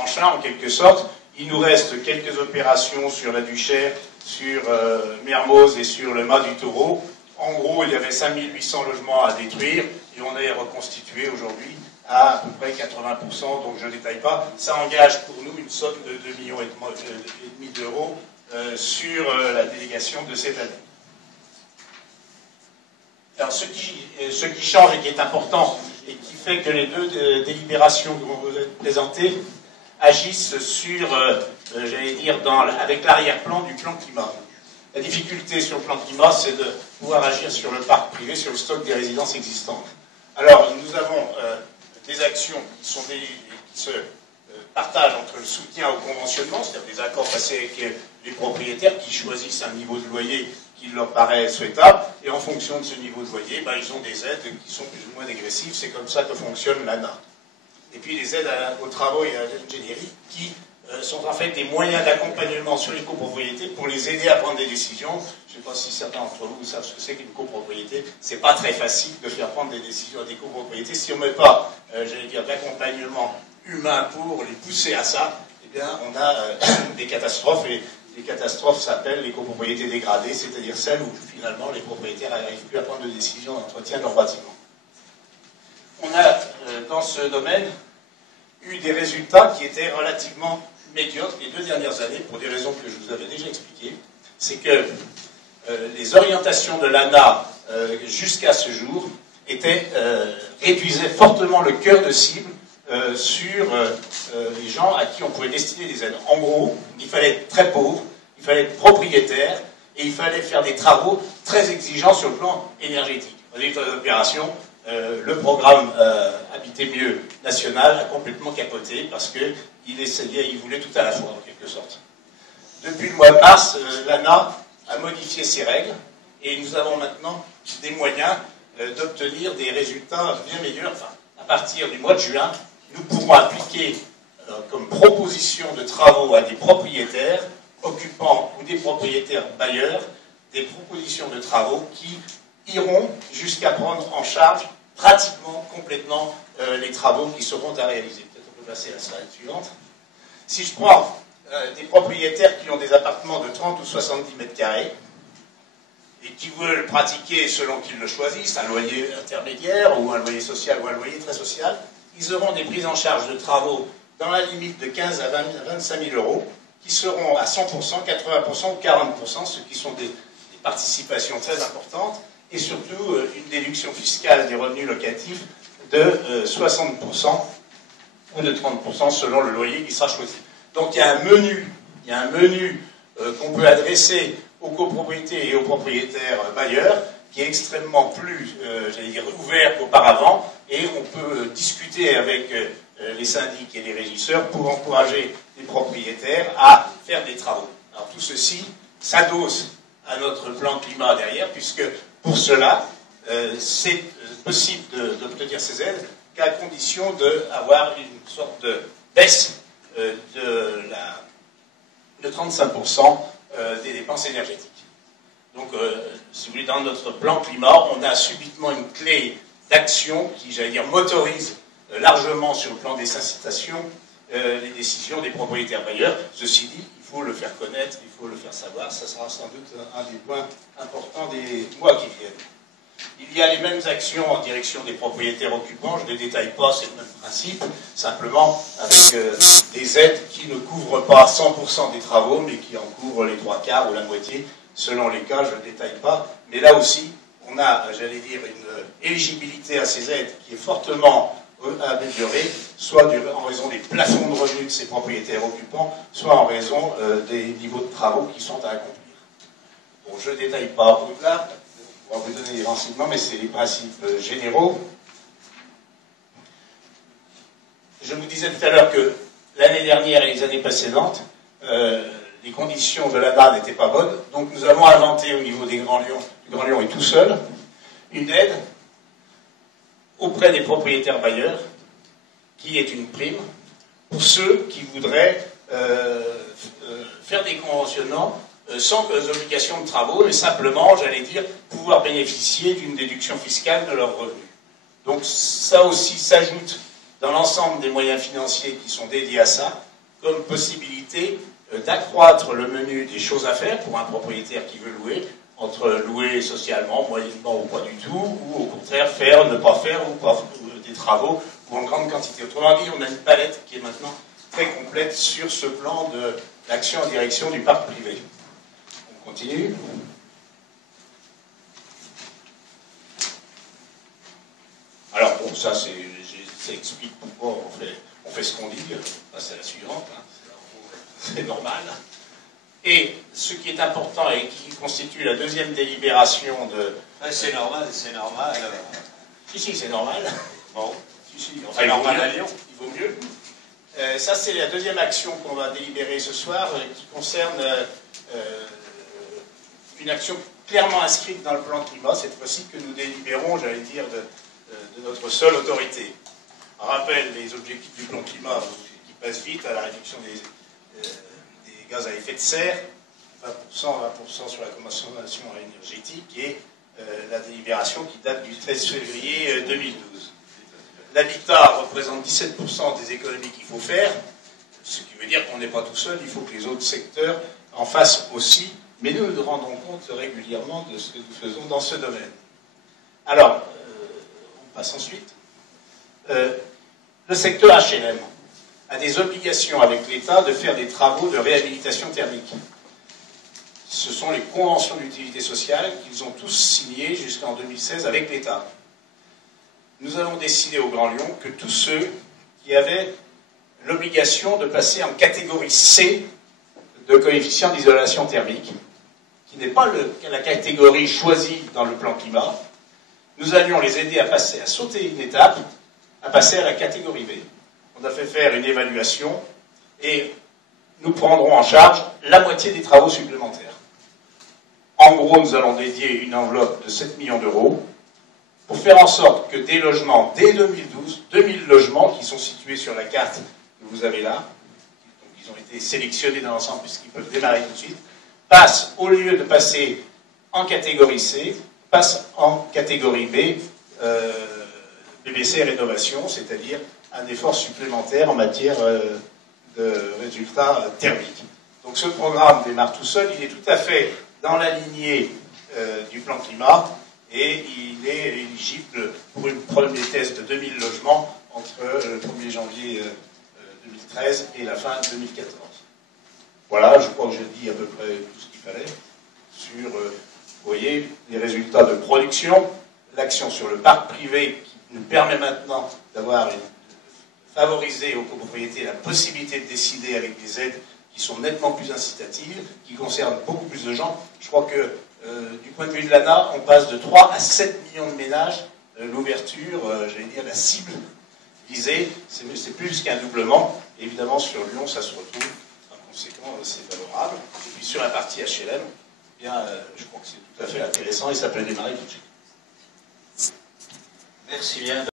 Tranchin, en quelque sorte. Il nous reste quelques opérations sur la Duchère, sur Mermoz et sur le Mas du Taureau. En gros, il y avait 5800 logements à détruire et on est reconstitué aujourd'hui à peu près 80%, donc je ne détaille pas. Ça engage pour nous une somme de 2,5 millions d'euros sur la délégation de cette année. Alors, ce qui change et qui est important et qui fait que les deux délibérations que vous avez présentées agissent sur, j'allais dire, avec l'arrière-plan du plan climat. La difficulté sur le plan climat, c'est de pouvoir agir sur le parc privé, sur le stock des résidences existantes. Alors, nous avons des actions qui se partagent entre le soutien au conventionnement, c'est-à-dire des accords passés avec les propriétaires qui choisissent un niveau de loyer qui leur paraît souhaitable, et en fonction de ce niveau de loyer, ils ont des aides qui sont plus ou moins dégressives. C'est comme ça que fonctionne l'ANA. Et puis les aides aux travaux et à l'ingénierie qui sont en fait des moyens d'accompagnement sur les copropriétés pour les aider à prendre des décisions. Je ne sais pas si certains d'entre vous savent ce que c'est qu'une copropriété. C'est pas très facile de faire prendre des décisions à des copropriétés. Si on ne met pas, j'allais dire, d'accompagnement humain pour les pousser à ça, eh bien, on a des catastrophes. Et les catastrophes s'appellent les copropriétés dégradées, c'est-à-dire celles où finalement les propriétaires n'arrivent plus à prendre de décision d'entretien de leur bâtiment. On a, dans ce domaine, eu des résultats qui étaient relativement médiocres les 2 dernières années, pour des raisons que je vous avais déjà expliquées. C'est que les orientations de l'ANA jusqu'à ce jour réduisaient fortement le cœur de cible sur les gens à qui on pouvait destiner des aides. En gros, il fallait être très pauvre, il fallait être propriétaire, et il fallait faire des travaux très exigeants sur le plan énergétique. Au début de l'opération, le programme Habiter mieux national a complètement capoté parce qu'il voulait tout à la fois, en quelque sorte. Depuis le mois de mars, l'ANA a modifié ses règles et nous avons maintenant des moyens d'obtenir des résultats bien meilleurs. Enfin, à partir du mois de juin, nous pourrons appliquer comme proposition de travaux à des propriétaires occupants ou des propriétaires bailleurs des propositions de travaux qui iront jusqu'à prendre en charge pratiquement complètement les travaux qui seront à réaliser. Peut-être on peut passer à la slide suivante. Si je prends des propriétaires qui ont des appartements de 30 ou 70 mètres carrés et qui veulent pratiquer, selon qu'ils le choisissent, un loyer intermédiaire ou un loyer social ou un loyer très social, ils auront des prises en charge de travaux dans la limite de 15 à 25 000 euros qui seront à 100%, 80% ou 40%, ce qui sont des participations très importantes, et surtout une déduction fiscale des revenus locatifs de 60% ou de 30% selon le loyer qui sera choisi. Donc il y a un menu qu'on peut adresser aux copropriétés et aux propriétaires bailleurs qui est extrêmement plus, j'allais dire, ouvert qu'auparavant, et on peut discuter avec les syndics et les régisseurs pour encourager les propriétaires à faire des travaux. Alors tout ceci s'adosse à notre plan climat derrière, puisque pour cela, c'est possible d'obtenir ces aides qu'à condition d'avoir une sorte de baisse de 35% des dépenses énergétiques. Donc, si vous voulez, dans notre plan climat, on a subitement une clé d'action qui, j'allais dire, motorise largement sur le plan des incitations les décisions des propriétaires bailleurs. Ceci dit, il faut le faire connaître, il faut le faire savoir. Ça sera sans doute un des points importants des mois qui viennent. Il y a les mêmes actions en direction des propriétaires occupants. Je ne les détaille pas, c'est le même principe. Simplement avec des aides qui ne couvrent pas 100% des travaux, mais qui en couvrent les 3/4 ou la moitié. Selon les cas, je ne détaille pas. Mais là aussi, on a, j'allais dire, une éligibilité à ces aides qui est fortement améliorée, soit en raison des plafonds de revenus de ces propriétaires occupants, soit en raison des niveaux de travaux qui sont à accomplir. Bon, je ne détaille pas au-delà, on va vous donner des renseignements, mais c'est les principes généraux. Je vous disais tout à l'heure que l'année dernière et les années précédentes, les conditions de l'ANA n'étaient pas bonnes, donc nous avons inventé au niveau des Grands Lyons, du Grand Lyon et tout seul, une aide auprès des propriétaires bailleurs, qui est une prime pour ceux qui voudraient faire des conventionnements sans obligation de travaux, mais simplement, j'allais dire, pouvoir bénéficier d'une déduction fiscale de leurs revenus. Donc ça aussi s'ajoute dans l'ensemble des moyens financiers qui sont dédiés à ça, comme possibilité d'accroître le menu des choses à faire pour un propriétaire qui veut louer, entre louer socialement, moyennement ou pas du tout, ou au contraire faire, ne pas faire, ou pas des travaux, ou en grande quantité. Autrement dit, on a une palette qui est maintenant très complète sur ce plan de l'action en direction du parc privé. On continue. Alors bon, ça explique pourquoi on fait ce qu'on dit. C'est la suivante, hein. C'est normal. Et ce qui est important et qui constitue la deuxième délibération de... C'est normal, c'est normal. Si, c'est normal. Bon. Si, c'est normal à Lyon. Il vaut mieux. Ça, c'est la deuxième action qu'on va délibérer ce soir, qui concerne une action clairement inscrite dans le plan climat, cette fois-ci que nous délibérons, j'allais dire, de notre seule autorité. On rappelle les objectifs du plan climat qui passent vite à la réduction des gaz à effet de serre, 20% sur la consommation énergétique, et la délibération qui date du 13 février 2012. L'habitat représente 17% des économies qu'il faut faire, ce qui veut dire qu'on n'est pas tout seul, il faut que les autres secteurs en fassent aussi, mais nous nous rendons compte régulièrement de ce que nous faisons dans ce domaine. Alors, on passe ensuite. Le secteur HLM a des obligations avec l'État de faire des travaux de réhabilitation thermique. Ce sont les conventions d'utilité sociale qu'ils ont tous signées jusqu'en 2016 avec l'État. Nous avons décidé au Grand Lyon que tous ceux qui avaient l'obligation de passer en catégorie C de coefficient d'isolation thermique, qui n'est pas la catégorie choisie dans le plan climat, nous allions les aider à sauter une étape, à passer à la catégorie B. On a fait faire une évaluation et nous prendrons en charge la moitié des travaux supplémentaires. En gros, nous allons dédier une enveloppe de 7 millions d'euros pour faire en sorte que des logements, dès 2012, 2000 logements qui sont situés sur la carte que vous avez là, donc ils ont été sélectionnés dans l'ensemble puisqu'ils peuvent démarrer tout de suite, passent, au lieu de passer en catégorie C, passent en catégorie B, BBC rénovation, c'est-à-dire un effort supplémentaire en matière de résultats thermiques. Donc ce programme démarre tout seul, il est tout à fait dans la lignée du plan climat et il est éligible pour une première thèse de 2000 logements entre le 1er janvier 2013 et la fin 2014. Voilà, je crois que j'ai dit à peu près tout ce qu'il fallait sur, vous voyez, les résultats de production, l'action sur le parc privé qui nous permet maintenant favoriser aux copropriétés la possibilité de décider avec des aides qui sont nettement plus incitatives, qui concernent beaucoup plus de gens. Je crois que du point de vue de l'ANA, on passe de 3 à 7 millions de ménages, l'ouverture, j'allais dire la cible visée, c'est plus qu'un doublement. Évidemment, sur Lyon, ça se retrouve, par conséquent, c'est favorable. Et puis sur la partie HLM, eh bien, je crois que c'est tout à fait intéressant et ça peut démarrer tout de suite. Merci bien.